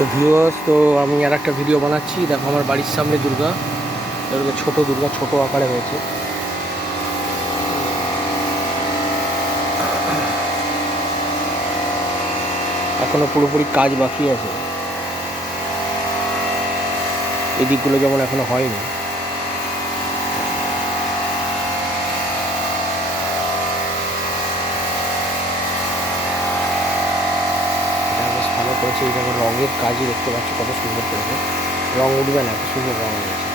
তো ভিউয়ার্স, তো আমি আর একটা ভিডিও বানাচ্ছি। দেখো আমার বাড়ির সামনে দুর্গা, ছোট দুর্গা, ছোট আকারে হয়েছে। এখনো পুরোপুরি কাজ বাকি আছে, এদিকগুলো যেমন এখনো হয়নি। এটা বেশ ভালো করেছে, এই যেমন রঙের কাজই দেখতে পাচ্ছি কত সুন্দর করেছে। রং উঠবে না, এত সুন্দর রং হয়েছে।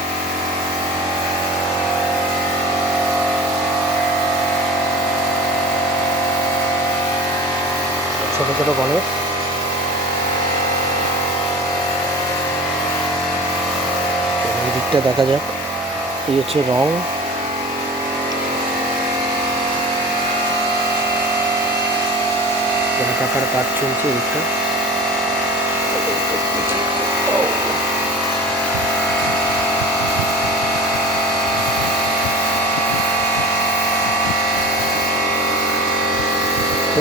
ছোট ছোট গণেশ, এই দিকটা দেখা যাক। এই হচ্ছে রং, টাকার কাজ চলছে এদিকটা।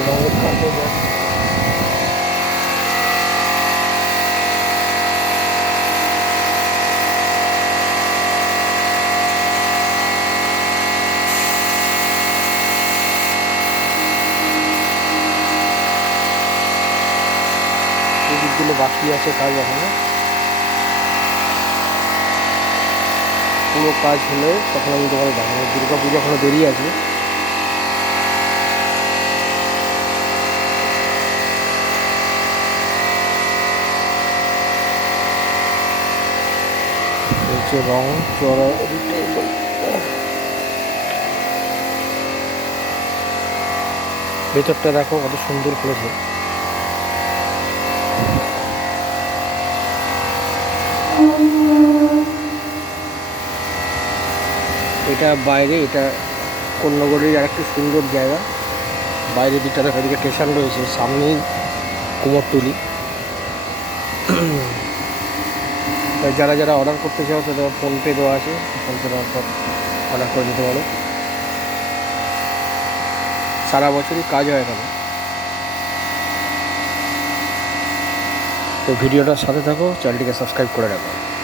রঙের কাজ হয়ে যায়। দিকগুলো বাকি আছে কাজ এখনো। পুরো কাজ হলে তখন আমি তোমাকে দেখাবো। দুর্গা পুজো এখনো দেরি আছে। হচ্ছে রং চড়া, ভেতরটা দেখো কত সুন্দর করেছে। এটা বাইরে, এটা কন্যাগড়ের আর একটা সুন্দর জায়গা। বাইরের দিকটা দেখো, এদিকে স্টেশন রয়েছে, সামনেই কুমোরটুলি। তাই যারা যারা অর্ডার করতে চাও তাদের ফোনপে দেওয়া আছে, ফোনপে দেওয়ার পর অর্ডার করে দিতে পারো। সারা বছরই কাজ হয় এখানে। তো ভিডিওটার সাথে থাকো, চ্যানেলটিকে সাবস্ক্রাইব করে রাখো।